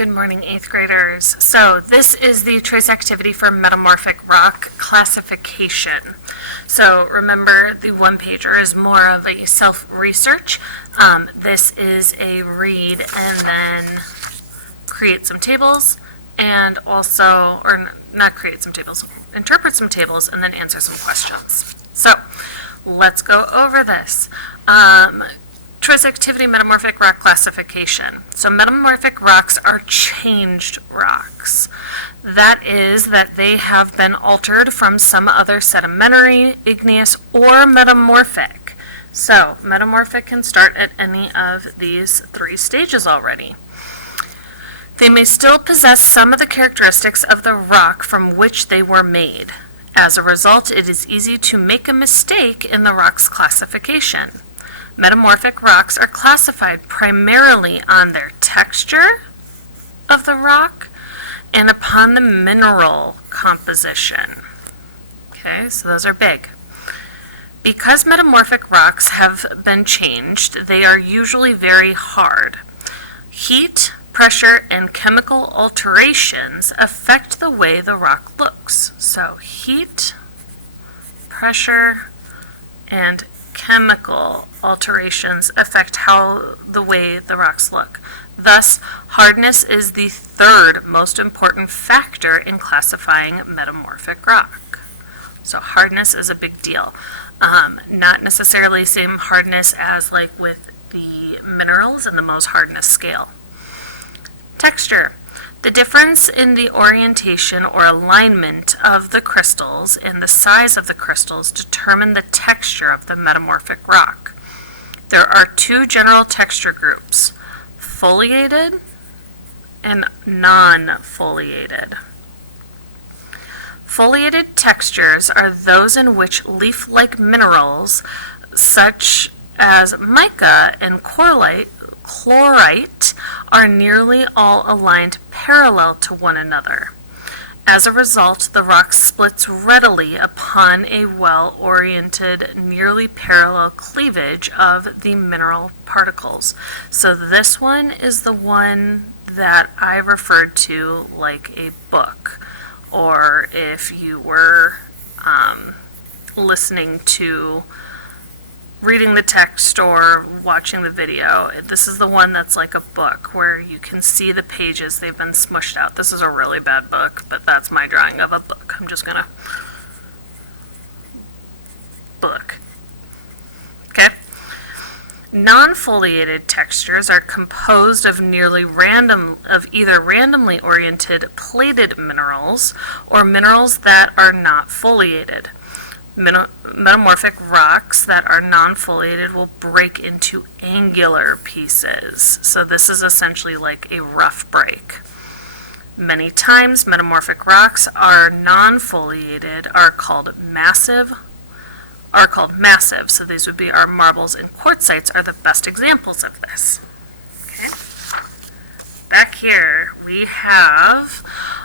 Good morning, 8th graders. So this is the choice activity for metamorphic rock classification. So remember, the one-pager is more of a self-research. This is a read and then create some tables and also, or not create some tables, interpret some tables and then answer some questions. So let's go over this. Choice activity, metamorphic rock classification. So metamorphic rocks are changed rocks. That is, that they have been altered from some other sedimentary, igneous, or metamorphic. So metamorphic can start at any of these three stages already. They may still possess some of the characteristics of the rock from which they were made. As a result, it is easy to make a mistake in the rock's classification. Metamorphic rocks are classified primarily on their texture of the rock and upon the mineral composition. Okay, so those are big. Because metamorphic rocks have been changed, they are usually very hard. Heat, pressure, and chemical alterations affect the way the rock looks. So heat, pressure, and chemical alterations affect the way the rocks look. Thus, hardness is the third most important factor in classifying metamorphic rock. So hardness is a big deal. Not necessarily same hardness as like with the minerals and the Mohs hardness scale. Texture. The difference in the orientation or alignment of the crystals and the size of the crystals determine the texture of the metamorphic rock. There are two general texture groups, foliated and non-foliated. Foliated textures are those in which leaf-like minerals such as mica and chlorite are nearly all aligned parallel to one another. As a result, the rock splits readily upon a well-oriented, nearly parallel cleavage of the mineral particles. So this one is the one that I referred to like a book, or if you were listening to reading the text or watching the video. This is the one that's like a book where you can see the pages. They've been smushed out. This is a really bad book, but that's my drawing of a book. I'm just gonna book. Okay. Non-foliated textures are composed of either randomly oriented plated minerals or minerals that are not foliated. Metamorphic rocks that are non-foliated will break into angular pieces. So this is essentially like a rough break. Many times metamorphic rocks are non-foliated are called massive. So these would be our marbles and quartzites are the best examples of this. Okay. Back here we have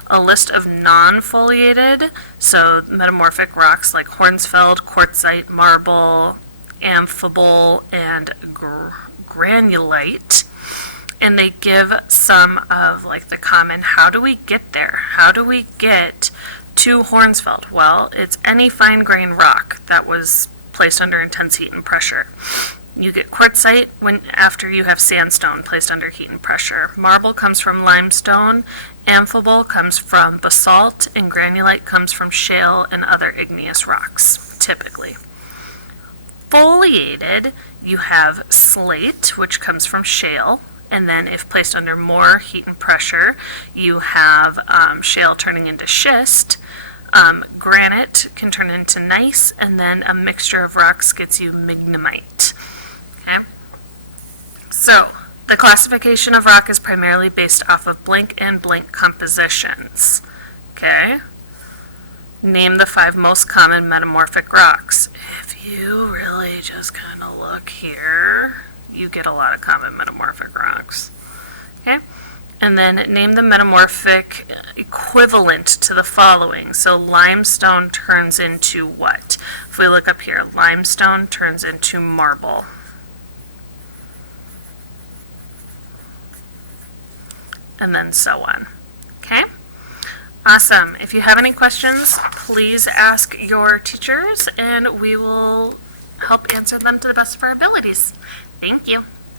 a list of non-foliated, so metamorphic rocks like hornsfeld, quartzite, marble, amphibole, and granulite. And they give some of like the common, how do we get there? How do we get to hornsfeld? Well, it's any fine grain rock that was placed under intense heat and pressure. You get quartzite after you have sandstone placed under heat and pressure. Marble comes from limestone, amphibole comes from basalt, and granulite comes from shale and other igneous rocks, typically. Foliated, you have slate, which comes from shale, and then if placed under more heat and pressure, you have shale turning into schist. Granite can turn into gneiss, and then a mixture of rocks gets you mignomite. Okay. So, the classification of rock is primarily based off of blank and blank compositions. Okay. Name the 5 most common metamorphic rocks. If you really just kind of look here, you get a lot of common metamorphic rocks. Okay. And then name the metamorphic equivalent to the following. So limestone turns into what? If we look up here, limestone turns into marble. and then so on. Okay? Awesome. If you have any questions, please ask your teachers, and we will help answer them to the best of our abilities. Thank you.